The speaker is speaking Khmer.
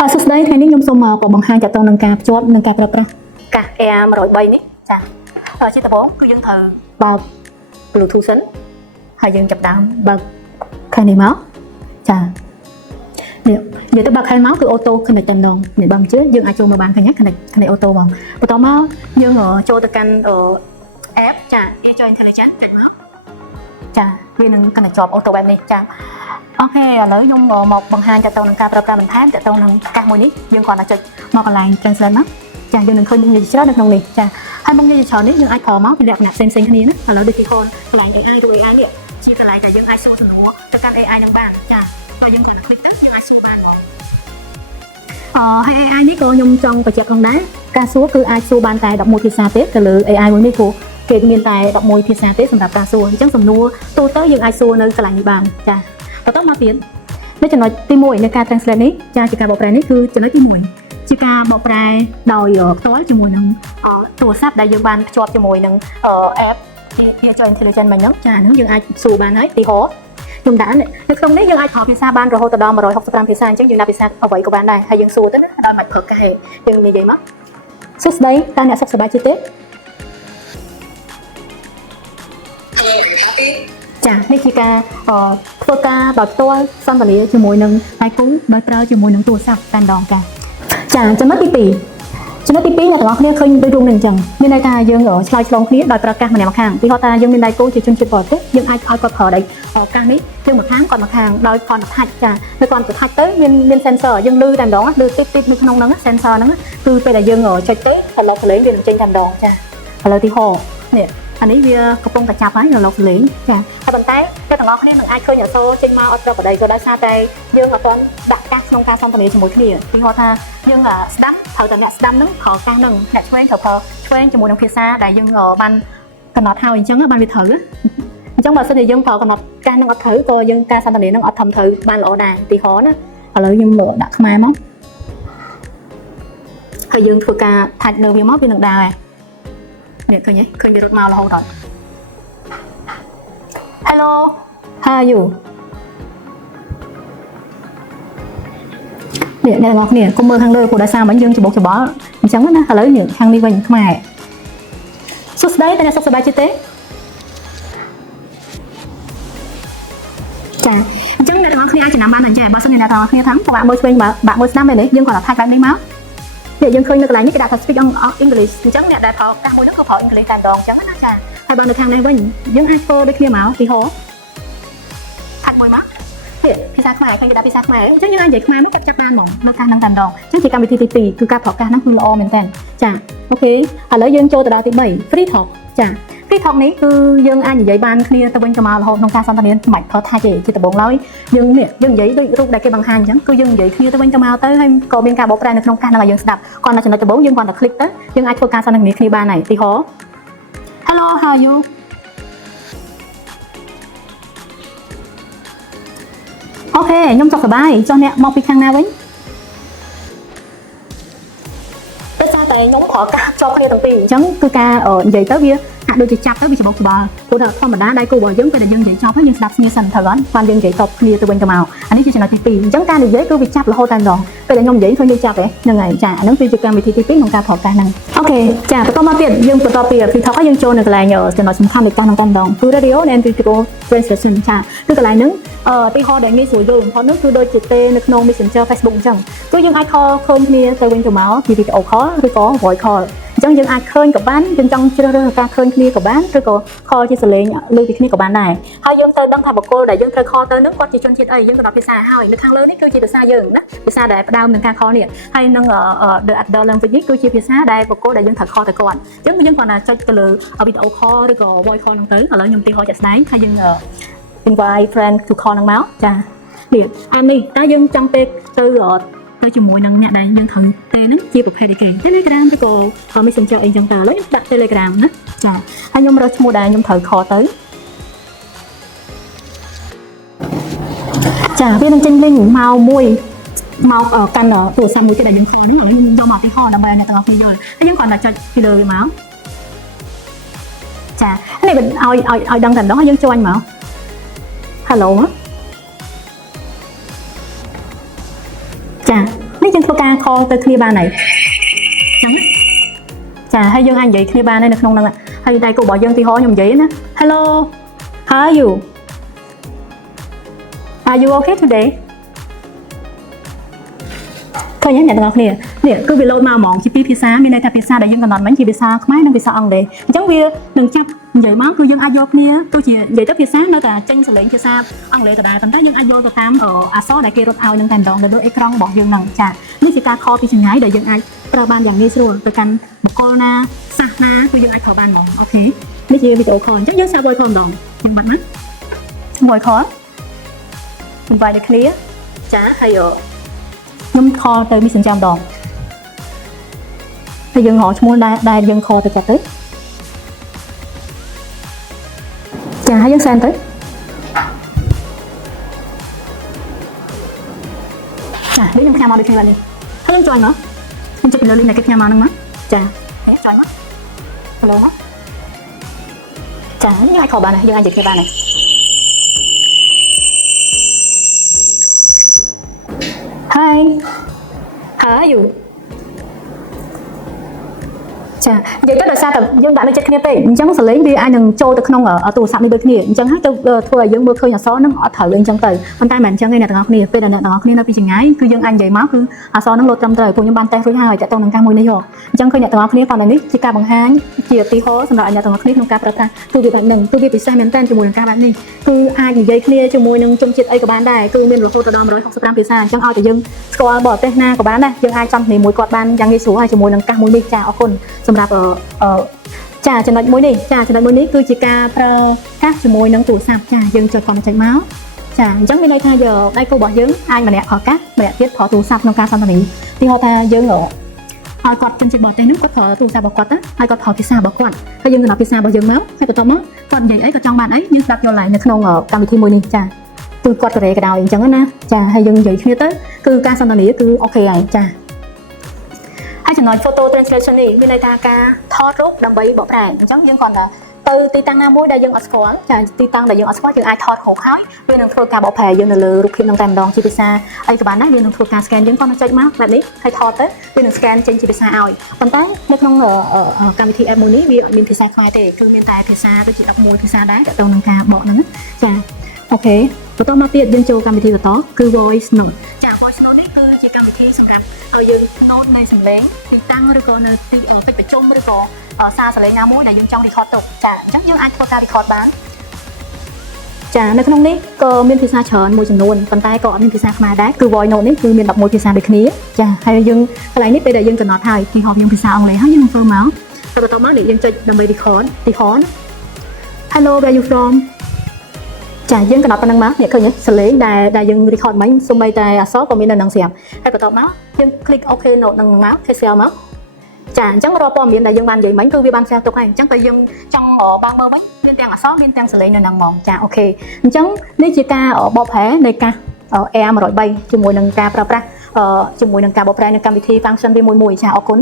សួស្តីថ្ងៃនេះខ្ញុំសូមមកបង្ហាញតទៅនឹងការភ្ជាប់និងការប្រើប្រាស់កាស AR103 នេះចាជាដំបូងគឺយើងត្រូវបើក Bluetooth សិនហើយយើងចាប់ដើមបើកខាងនេះមកចានេះនិយាយទៅបើកខាងមកគឺ auto connect តែម្ដងនេះបើមិនជឿយើងអាចចូលមកបានឃើញ connect auto មកបន្តមកយើងចូលទៅកាន់ app ចា Agent Intelligence ចុចមកចាវានឹង connect ជាប់ auto បែបនេះចាអូខេឥឡូវខ្ញុំមកបង្ហាញតទៅនឹងការប្រើប្រាស់បន្ថែមតទៅនឹងកាសមួយនេះយើងគ្រាន់តែចុចមកកន្លែង translate មកចាយើងនឹងឃើញមុខងារច្រើននៅក្នុងនេះចាហើយមុខងារច្រើននេះយើងអាចប្រើមកពីលក្ខណៈផ្សេងៗគ្នាណាឥឡូវដូចទីកន្លែង AI ឬ AI នេះជាកន្លែងដែលយើងអាចសួរសំណួរទៅកាន់ AI នឹងបានចាបើយើងគ្រាន់តែ click ទៅយើងអាចសួរបានហ្មងហើយ AI នេះក៏ខ្ញុំចង់បញ្ជាក់ផងដែរការសួរគឺអាចសួរបានតែ11ភាសាទេទៅលើ AI មួយនេះព្រោះគេមានតែ11ភាសាទេសម្រាប់ការសួរអញ្ចឹងសំណួរទូទៅយើងអាចសួរនៅកន្លែងនេះបានចាបន្តមកទៀតនៅចំណុចទី1នៃការ translate នេះចាជាការបកប្រែនេះគឺចំណុចទី1ជាការបកប្រែដោយផ្ទាល់ជាមួយនឹងទូរស័ព្ទដែលយើងបានភ្ជាប់ជាមួយនឹង app Agent Intelligence មិញហ្នឹងចាហ្នឹងយើងអាចសួរបានហើយទីហោខ្ញុំដាក់នៅក្នុងនេះយើងអាចប្រើភាសាបានរហូតដល់165ភាសាអញ្ចឹងយើងដាក់ភាសាអ្វីក៏បានដែរហើយយើងសួរទៅដល់មិនប្រើកាសទេយើងនិយាយមកសួស្តីតើអ្នកសុខសប្បាយទេចានេះជាការធ្វើការដោយផ្ទាល់សន្ទនាជាមួយនឹងដៃគូដោយប្រើជាមួយនឹងទូរស័ព្ទតែម្ដងចាចំណុចទី2អ្នកទាំងអស់គ្នាឃើញដូចរូបនេះអញ្ចឹងមានន័យថាយើងឆ្លើយឆ្លងគ្នាដោយប្រើកាសម្នាក់ម្ខាងពីហៅថាយើងមានដៃគូជាជនជាតិបរទេសយើងអាចឲ្យគាត់ប្រើដៃកាសនេះយើងម្ខាងគាត់ម្ខាងដោយគាត់ថាច់ចានៅគាត់ទៅថាច់ទៅមាន sensor យើងលឺតែម្ដងលឺទីបនៅក្នុងហ្នឹង sensor ហ្នឹងគឺពេលដែលយើងចុចទៅត្រឡប់សលេងវានឹងចេញតែម្ដងចាឥឡូវទីហោនេះអានេះវាកំពុងតែចាប់ហើយនៅលោកសលេងចាតែប៉ុន្តែអ្នកទាំងអស់គ្នានឹងអាចឃើញអក្សរចេញមកអត់ត្រូវបដិក៏ដោយសារតែយើងអត់ទាន់ដាក់កាសក្នុងការសន្ទនាជាមួយគ្នាពីហៅថាយើងស្ដាប់ត្រូវតែអ្នកស្ដាប់ហ្នឹងប្រើកាសហ្នឹងអ្នកឆ្វេងត្រូវប្រើឆ្វេងជាមួយនឹងភាសាដែលយើងបានកំណត់ហើយអញ្ចឹងបានវាត្រូវអញ្ចឹងបើសិនជាយើងប្រើកំណត់កាសហ្នឹងអត់ត្រូវក៏យើងការសន្ទនាហ្នឹងអត់ធំត្រូវបានល្អដែរទីហោណាឥឡូវខ្ញុំដាក់ខ្មែរមកហើយយើងធ្វើការថាច់នៅវាមកវានឹងដែរនេះឃើញទេឃើញវារត់មករហូតដល់ Hello how are you នេះអ្នកទាំងអស់គ្នាកុំមើលខាងលើព្រោះដោយសារមិញយើងច្បោកច្បល់អញ្ចឹងណាឥឡូវនេះខាងនេះវិញខ្មែរសួស្តីតើអ្នកសុខសប្បាយទេចាអញ្ចឹងអ្នកទាំងអស់គ្នាអាចចំណាំបានអញ្ចឹងបើសិនជាអ្នកទាំងអស់គ្នាថាបាក់មួយឆ្វេងបាក់មួយស្ដាំមែនទេយើងគាត់ថាថាច់បែបនេះមកនេះយើងឃើញនៅកន្លែងនេះគេដាក់ថា speak English អញ្ចឹងអ្នកដែលប្រើកាសមួយនោះគឺប្រើ English តែម្ដងអញ្ចឹងណាចាហើយបើនៅខាងនេះវិញយើងអាចធ្វើដូចគ្នាមកទីហោថាច់មួយមកនេះភាសាខ្មែរឃើញគេដាក់ភាសាខ្មែរអញ្ចឹងយើងអាចនិយាយខ្មែរមកគាត់ចាប់បានហ្មងនៅកាសហ្នឹងតែម្ដងអញ្ចឹងជាកម្មវិធីទី2គឺការប្រើកាសហ្នឹងគឺល្អមែនតើចាអូខេឥឡូវយើងចូលទៅដល់ទី3 Free Talk ចា Free Talk នេះគឺយើងអាចនិយាយបានគ្នាទៅវិញទៅមករហូតក្នុងការសន្ទនាមិនប្រើថាទេជាដំបូងឡើយយើងនិយាយដូចរូបដែលគេបង្ហាញអញ្ចឹងគឺយើងនិយាយគ្នាទៅវិញទៅមកទៅហើយក៏មានការបកប្រែនៅក្នុងកាសហ្នឹងឲ្យយើងស្ដាប់គាត់នៅចំណុចដំបូងយើងគ្រាន់តែ click ទៅយើងអាចធ្វើការសន្ទនាគ្នាបានហើយទីហោ Hello how are you អូខេខ្ញុំសុខសប្បាយចុះអ្នកមកពីខាងណាវិញតែខ្ញុំប្រើកាសជាប់គ្នាទាំងពីរអញ្ចឹងគឺការនិយាយទៅវាហាក់ដូចជាចាប់ទៅវាច្បោកច្បល់ព្រោះថាធម្មតាដៃគូរបស់យើងពេលដែលយើងនិយាយចប់ហើយយើងស្ដាប់គ្នាសិនត្រូវអត់បានយើងនិយាយតបគ្នាទៅវិញទៅមកអានេះជាចំណុចទី2អញ្ចឹងការនិយាយគឺវាចាប់រហូតតែម្ដងពេលដែលខ្ញុំនិយាយឃើញយើងចាប់ហ្នឹងហើយចាអាហ្នឹងគឺជាកម្មវិធីទី2ក្នុងការប្រើកាសហ្នឹងអូខេចាបន្តមកទៀតយើងបន្តពី Free Talk ហើយយើងចូលនៅកន្លែងចំណុចសំខាន់នៃកាសហ្នឹងតែម្ដងគឺ Radio and Video Translation ចាគឺកន្លែងហ្នឹងទីហោដែលងាយស្រួលយល់បំផុតនោះគឺដូចជាទេនៅក្នុង Messenger Facebook អញ្ចឹងគឺយើងអាច call ឃើញគ្នាទៅវិញទៅមកពី video call ឬក៏ voice call អញ្ចឹងយើងអាចឃើញក៏បានយើងចង់ជ្រើសរើសការឃើញគ្នាក៏បានឬក៏ call ជាសលេងលើពីគ្នាក៏បានដែរហើយយើងត្រូវដឹងថាបុគ្គលដែលយើងត្រូវ call ទៅនឹងគាត់ជាជនជាតិអីយើងក៏ដាក់ភាសាហើយនៅខាងលើនេះគឺជាភាសាយើងណាភាសាដែលផ្ដើមនឹងការ call នេះហើយនឹង the other language នេះគឺជាភាសាដែលបុគ្គលដែលយើងត្រូវ call ទៅគាត់អញ្ចឹងយើងគ្រាន់តែចុចទៅលើ video call ឬក៏ voice call ហ្នឹងទៅឥឡូវខ្ញុំទីហោចាក់ស្ដែងហើយយើង invite friend to call ហ្នឹងមកចានេះអានេះតើយើងចង់ទៅជាមួយនឹងអ្នកដែលយើងត្រូវទេហ្នឹងជាប្រភេទអីគេ Telegram ឬក៏ Messenger អីចឹងតើឥឡូវខ្ញុំដាក់ Telegram ណាចាហើយខ្ញុំរើសឈ្មោះដែលខ្ញុំត្រូវខលទៅចាវានឹងចេញលេងមកមួយមកកាន់ទូរស័ព្ទមួយទៀតដែលយើងខលនេះឥឡូវខ្ញុំយកមកទីហោដើម្បីអ្នកទាំងអស់គ្នាយល់ហើយយើងគ្រាន់តែចុចពីលើវាមកចានេះឲ្យដឹងតែម្ដងហើយយើងជួញមក Hello ចានេះ នេះយើងធ្វើការ call ទៅគ្នាបានហើយចឹងចាហើយយើងអាចនិយាយគ្នាបានហើយនៅក្នុងហ្នឹងហើយដៃគូរបស់យើងទីហោខ្ញុំនិយាយណា Hello how are you okay today ឃើញអ្នកទាំងអស់គ្នានេះគឺវាលោតមកហ្មងជាពីរភាសាមានន័យថាភាសាដែលយើងកំណត់មិញជាភាសាខ្មែរនិងភាសាអង់គ្លេសអញ្ចឹងវានឹងចាប់និយាយមកគឺយើងអាចយកគ្នាទោះជានិយាយទៅភាសានៅតែចេញសលេងភាសាអង់គ្លេសដដែលប៉ុន្តែយើងអាចយកទៅតាមអក្សរដែលគេរត់ឲ្យនឹងតែម្ដងទៅលើអេក្រង់របស់យើងហ្នឹងចានេះជាការខលពីចម្ងាយដែលយើងអាចប្រើបានយ៉ាងងាយស្រួលទៅកាន់បុគ្គលណាសាសនាគឺយើងអាចប្រើបានហ្មងអូខេនេះជាវីដេអូខលអញ្ចឹងយើងសាក voice call ម្ដងខ្ញុំបាត់ណា voice call ខ្ញុំវាយដូចគ្នាចាហើយខ្ញុំខលទៅ Messenger ម្ដងហើយយើងរកឈ្មោះដែលយើងខលទៅគាត់ទៅចាហើយយើងសែនទៅចាដូចខ្ញុំផ្ញើមកដូចគ្នាបាទនេះហើយខ្ញុំចុចមកខ្ញុំចុចពីលើលីងដែលគេផ្ញើមកហ្នឹងមកចាចុចមកផ្លោមកចាយើងអាចខលបានហើយយើងអាចនិយាយគ្នាបានហើយHi how are you ចានិយាយទៅដោយសារតែយើងដាក់នៅចិត្តគ្នាពេកអញ្ចឹងសលេងវាអាចនឹងចូលទៅក្នុងទូរស័ព្ទនេះដូចគ្នាអញ្ចឹងហើយទៅធ្វើឲ្យយើងមើលឃើញអក្សរហ្នឹងអត់ត្រូវអញ្ចឹងទៅប៉ុន្តែមិនអញ្ចឹងទេអ្នកទាំងអស់គ្នាពេលដែលអ្នកទាំងអស់គ្នានៅពីចម្ងាយគឺយើងអាចនិយាយមកគឺអក្សរហ្នឹងលោតត្រឹមត្រូវព្រោះខ្ញុំបានតេស្តរួចហើយតើតើនឹងការមួយនេះអញ្ចឹងឃើញអ្នកទាំងអស់គ្នាគាត់នេះជាការបង្ហាញជាឧទាហរណ៍សម្រាប់អ្នកទាំងអស់គ្នាក្នុងការប្រើប្រាស់ទូរស័ព្ទបែបហ្នឹងគឺវាពិសេសមែនតើជាមួយនឹងការបែបនេះគឺអាចនិយាយគ្នាជាមួយនឹងជនជាតិអីក៏បានដែរគឺមានរហូតដល់165ភាសាអញ្ចឹងឲ្យតែយើងស្គាល់បរទេសណាក៏បានដែរយើងអាចចង់គ្នាមួយគាត់បានយ៉ាងងាយស្រួលហើយជាមួយនឹងកាសមួយនេះចាអរគុណសម្រាប់ចាចំណុចមួយនេះគឺជាការប្រើកាសជាមួយនឹងទូរស័ព្ទចាយើងចុចកុំចុចមកចាអញ្ចឹងមានន័យថាយកដៃគូរបស់យើងអាចម្នាក់ប្រើកាសម្នាក់ទៀតប្រើទូរស័ព្ទក្នុងការសន្ទនាទីហៅថាយើងឲ្យគាត់ជនជាតិបរទេសហ្នឹងគាត់ប្រើទូរស័ព្ទរបស់គាត់ទៅហើយគាត់ប្រើភាសារបស់គាត់ហើយយើងកំណត់ភាសារបស់យើងមកហើយបន្ទាប់មកគាត់និយាយអីគាត់ចង់បានអីយើងស្ដាប់យល់ឡើងនៅក្នុងកម្មវិធីមួយនេះចាគឺគាត់កូរ៉េក៏ដោយអញ្ចឹងណាចាហើយយើងនិយាយគ្នាទៅគឺការសន្ទនាគឺអូខេហើយចាហើយចំណុច photo translation នេះមានន័យថាការថតរូបដើម្បីបកប្រែអញ្ចឹងយើងគ្រាន់តែទៅទីតាំងណាមួយដែលយើងអត់ស្គាល់ចាទីតាំងដែលយើងអត់ស្គាល់យើងអាចថតរូបហើយវានឹងធ្វើការបកប្រែយើងនៅលើរូបភាពនឹងតែម្ដងជាភាសាអីក៏បានដែរវានឹងធ្វើការ scan យើងគ្រាន់តែចុចមកបែបនេះហើយថតទៅវានឹង scan ចេញជាភាសាឲ្យប៉ុន្តែនៅក្នុងកម្មវិធី app មួយនេះវាអត់មានភាសាខ្មែរទេគឺមានតែភាសាដូចជា11ភាសាដែរទៅនឹងការបកហ្នឹងចាអូខេបន្តមកទៀតយើងចូលកម្មវិធីបន្តគឺ voice note ចា voice note នេះគឺជាកម្មវិធីសម្រាប់យើង note នៃសំឡេងទីតាំងឬក៏នៅទីកិច្ចប្រជុំឬក៏សារសំឡេងណាមួយដែលយើងចង់ record ទៅចាអញ្ចឹងយើងអាចធ្វើការ record បានចានៅក្នុងនេះក៏មានភាសាច្រើនមួយចំនួនប៉ុន្តែក៏អត់មានភាសាខ្មែរដែរគឺ voice note នេះគឺមាន11ភាសាដូចគ្នាចាហើយយើងកន្លែងនេះពេលដែលយើងកំណត់ហើយទីហោយើងភាសាអង់គ្លេសហើយយើងធ្វើមកទៅបន្តមកនេះយើងចុចដើម្បី record ទីហោ Hello where you fromចាយើងកំណត់ប៉ុណ្្នឹងមកអ្នកឃើញសលេងដែលយើង record មិញសូម្បីតែអក្សរក៏មាននៅនឹងស្រាប់ហើយបន្តមកយើង click OK note នឹងមក cancel មកចាអញ្ចឹងរាល់ព័ត៌មានដែលយើងបាននិយាយមិញគឺវាបានshareទុកហើយអញ្ចឹងពេលយើងចង់បើមើលវិញមានទាំងអក្សរមានទាំងសលេងនៅនឹងហ្មងចាអូខេអញ្ចឹងនេះជាការបកប្រែនៃកាស AR 103ជាមួយនឹងការប្រើប្រាស់ជាមួយនឹងការបកប្រែនៅកម្មវិធី function វាមួយចាអរគុណ